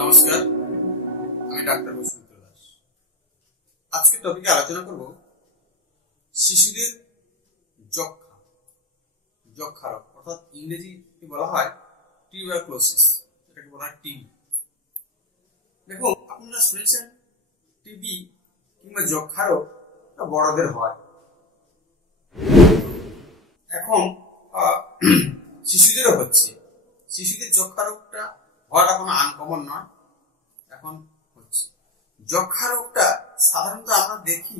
নমস্কার, আমি ডাক্তার বসন্ত দাস। আজকে টপিকে আলোচনা করব শিশুদের যক্ষা যক্ষা রোগ, অর্থাৎ ইংরেজি বলা হয় টিউবারকুলোসিস, এটাকে বলা হয় টিবি। দেখুন, আপনারা শুনেছেন টিবি কিংবা যক্ষা রোগ বড়দের হয়। এখন শিশুদেরও হচ্ছে। শিশুদের যক্ষা রোগটা হওয়াটা কোনো আনকমন নয়, এখন হচ্ছে। যক্ষা রোগটা সাধারণত আমরা দেখি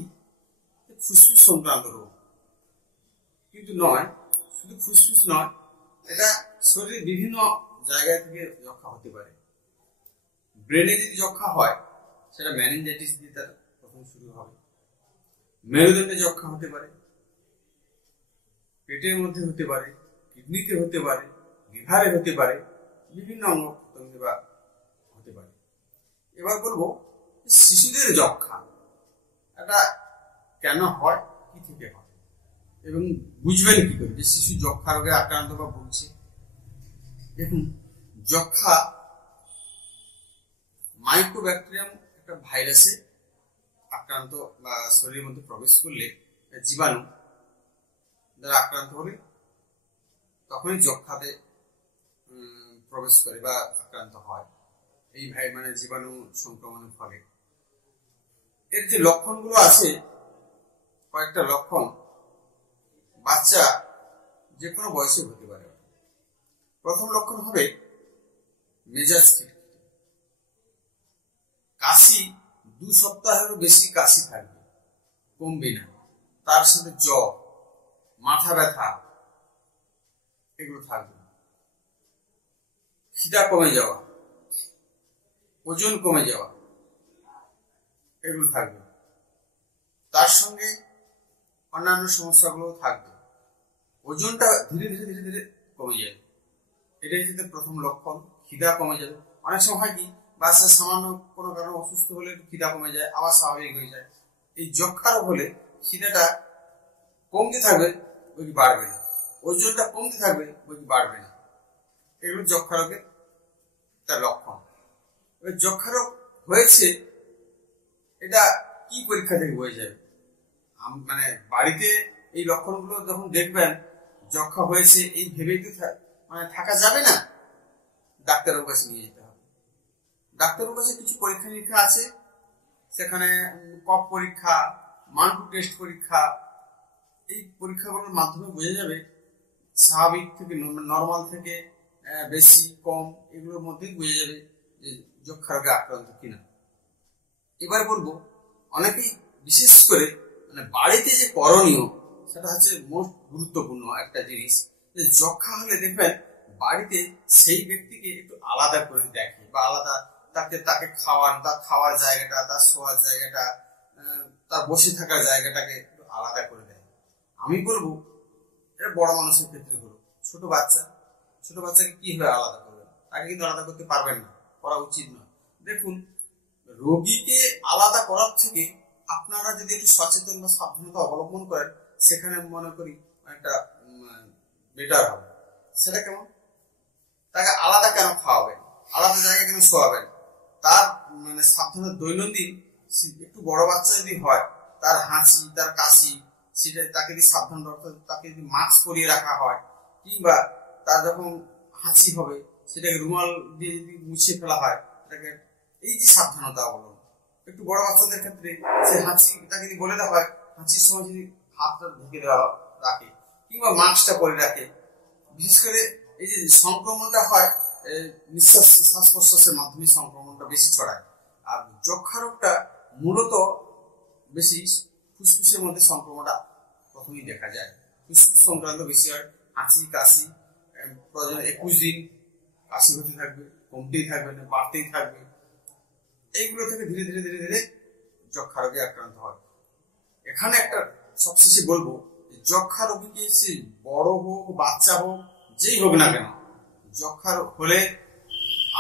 ফুসফুস সংক্রান্ত রোগ, কিন্তু নয়, শুধু ফুসফুস নয়, এটা শরীরের বিভিন্ন জায়গা থেকে যক্ষা হতে পারে। ব্রেনে যদি যক্ষা হয়, সেটা মেনিনজাইটিস দিয়ে তার প্রথম শুরু হবে। মেরুদণ্ডে যক্ষা হতে পারে, পেটের মধ্যে হতে পারে, কিডনিতে হতে পারে, লিভারে হতে পারে, বিভিন্ন অঙ্গ প্রত্যঙ্গে বা হতে পারে। এবার বলবো শিশুদের যক্ষা এটা কেন হয়, কি থেকে হয়, এবং বুঝবেন কি করে যে শিশু যক্ষা রোগে আক্রান্ত বা ভুগছে। দেখুন, যক্ষা মাইক্রোব্যাকটেরিয়াম একটা ভাইরাসে আক্রান্ত বা শরীরের মধ্যে প্রবেশ করলে, জীবাণু দ্বারা আক্রান্ত হলে তখনই যক্ষাতে প্রবেশ করে বা আক্রান্ত হয় এই জীবাণু সংক্রমণের ফলে। এর যে লক্ষণগুলো আছে, কয়েকটা লক্ষণ বাচ্চা যে কোনো বয়সে হতে পারে। প্রথম লক্ষণ হবে মেজাজ খিটখিটে, কাশি 2 সপ্তাহেরও বেশি কাশি থাকবে, কমবে না। তার সাথে জ্বর, মাথা ব্যথা এগুলো থাকবে। খিদা কমে যাওয়া, ওজন কমে যাওয়া এগুলো থাকবে। তার সঙ্গে অন্যান্য সমস্যাগুলো থাকবে। ওজনটা ধীরে ধীরে ধীরে ধীরে কমে যাবে, এটাই হচ্ছে প্রথম লক্ষণ। খিদা কমে যাবে। অনেক সময় হয় কি, বাচ্চা সামান্য কোনো কারণে অসুস্থ হলে খিদা কমে যায়, আবার স্বাভাবিক হয়ে যায়। এই যক্ষা রোগ হলে খিদাটা কমতে থাকবে, ওই বাড়বে না। ওজনটা কমতে থাকবে, ওই বাড়বে না। এগুলো যক্ষা রোগের তার লক্ষণ। এবার যক্ষা রোগ হয়েছে, এটা কি পরীক্ষা থেকে হয়ে যাবে? বাড়িতে এই লক্ষণগুলো যখন দেখবেন যক্ষা হয়েছে, এই ভেবেই তো থাকা যাবে না, ডাক্তারের কাছে নিয়ে যেতে হবে। ডাক্তারের কাছে কিছু পরীক্ষা নিরীক্ষা আছে, সেখানে কফ পরীক্ষা, মানকু টেস্ট পরীক্ষা, এই পরীক্ষাগুলোর মাধ্যমে বোঝা যাবে স্বাভাবিক থেকে, নর্মাল থেকে বেশি কম, এগুলোর মধ্যেই বোঝা যাবে যে যক্ষা রোগে আক্রান্ত কিনা। এবার বলবো, অনেকেই বিশেষ করে বাড়িতে যে করণীয়, সেটা হচ্ছে মোস্ট গুরুত্বপূর্ণ একটা জিনিস। যে যক্ষা হলে দেখবেন বাড়িতে সেই ব্যক্তিকে একটু আলাদা করে দেখে, বা আলাদা তাকে খাওয়ান, তার খাওয়ার জায়গাটা, তার শোয়ার জায়গাটা, তার বসে থাকার জায়গাটাকে একটু আলাদা করে দেয়। আমি বলবো এটা বড় মানুষের ক্ষেত্রে হলো, ছোট বাচ্চাকে কিভাবে আলাদা করবেন? তাকে কিন্তু আলাদা করতে পারবেন না, করা উচিত নয়। দেখুন, রোগীকে আলাদা করার থেকে আপনারা যদি একটু সচেতন বা সাবধানতা অবলম্বন করেন, সেখানে মনে করি একটা বেটার হবে। সেটা কেমন? তাকে আলাদা কেন খাওয়াবেন, আলাদা জায়গায় কেন শোয়াবেন? তার সাবধানতা দৈনন্দিন, একটু বড় বাচ্চা যদি হয়, তার হাঁচি, তার কাশি, সেটা তাকে যদি সাবধান, তাকে যদি মাস্ক পরিয়ে রাখা হয়, কিংবা তার যখন হাঁচি হবে সেটাকে রুমাল দিয়ে যদি মুছিয়ে ফেলা হয়, সেটাকে, এই যে সাবধানতা অবলম্বন। একটু বড় বাচ্চাদের ক্ষেত্রে সে হাঁচি, তাকে যদি বলে দেওয়া হয় হাঁচির সময় যদি হাতটা ঢেকে দেওয়া রাখে, কিংবা মাস্কটা পরে রাখে। বিশেষ করে এই যে সংক্রমণটা হয়, শ্বাস প্রশ্বাসের মাধ্যমে সংক্রমণটা বেশি ছড়ায়। আর যক্ষা রোগটা মূলত বেশি ফুসফুসের মধ্যে সংক্রমণটা প্রথমেই দেখা যায়। ফুসফুস সংক্রান্ত বেশি হয়। হাঁচি, কাশি, প্রয়োজন 21 দিন কাশি হতে থাকবে, কমতেই থাকবে না, বাড়তেই থাকবে। এইগুলো থেকে ধীরে ধীরে ধীরে ধীরে যক্ষা রোগে আক্রান্ত হয়। এখানে একটা সবশেষে বলবো, যক্ষা রোগীকে সে বড় হোক, বাচ্চা হোক, যেই হোক না কেন, যক্ষা রোগ হলে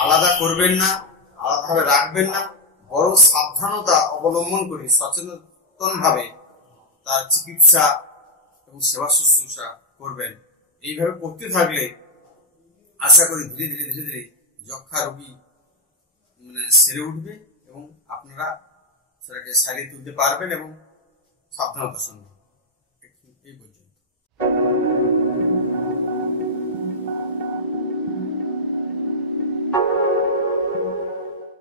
আলাদা করবেন না, আলাদাভাবে রাখবেন না, বরং সাবধানতা অবলম্বন করে সচেতন ভাবে তার চিকিৎসা এবং সেবা শুশ্রূষা করবেন। এইভাবে করতে থাকলে আশা করি ধীরে ধীরে ধীরে ধীরে যক্ষা রোগী সেরে উঠবে এবং আপনারা সেটাকে সারিয়ে তুলতে পারবেন এবং সাবধানতার সঙ্গে। এই পর্যন্ত।